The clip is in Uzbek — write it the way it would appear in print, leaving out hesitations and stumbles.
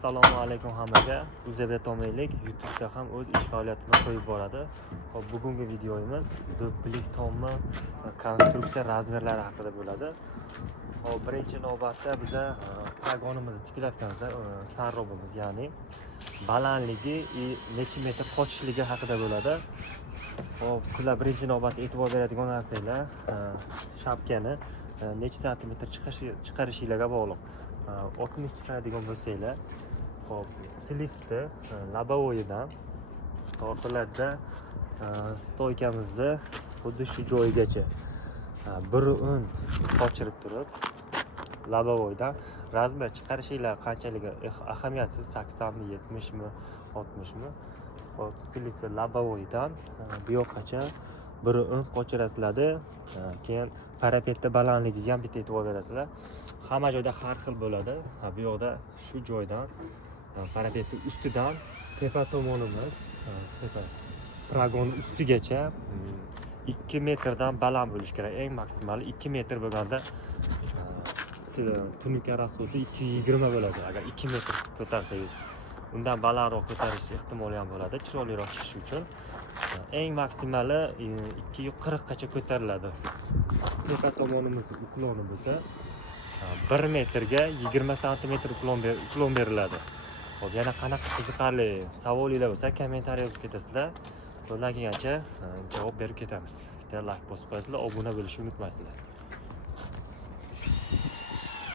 Assalomu alaykum hammaga. Uzbetomeylik YouTube'da ham o'z ish faoliyatini qo'yib boradi. Hop, bugungi videomiz do'ppilik tommi konstruksiya razmerlari haqida bo'ladi. Hop, birinchi navbatda biza vagonimizni tiklayotganimizda sarrobimiz, ya'ni balandligi necha metr qochishligi haqida bo'ladi. Hop, sizlar birinchi navbatda e'tibor beradigan narsalar shapkani necha santimetr chiqarishingizga bog'liq. 60 chiqaradigan bo'lsanglar, hop, slifni labovoyidan tortilarda stoykamizni xuddi shu joyigacha bir un qochirib turib, labovoydan razmer chiqarishinglar qanchaligi ahamiyatsiz, 80 mi, 70 mi, 60 mi. Hop, slifni labovoyidan bu yoqqacha bir un qochirasizlar. Keyin parapetda balandligiga ham bitta e'tibor berasizlar. Hamma joyda har xil bo'ladi. Bu yoqda shu joydan parapetni ustidan tepa tomonimiz, tepa pragon ustigacha 2 metrdan baland bo'lishi kerak. Eng maksimali 2 metr bo'lganda tunuka rasxodi 220 bo'ladi. Agar 2 metr ko'tarsangiz, undan balandroq ko'tarish ehtimoli ham bo'ladi, chiroyliroq chiqish uchun. Eng maksimali 240 gacha ko'tariladi. Tepa tomonimiz ukloni bo'lsa 1 metrga 20 santimetr uklon beriladi. Hop, yana qanaqa qiziqarli savolinglar bo'lsa kommentariy yozib ketasizlar. Qo'ldan kelgancha javob berib ketamiz. Bitta like bosib qo'yasizlar, obuna bo'lishni unutmaysizlar.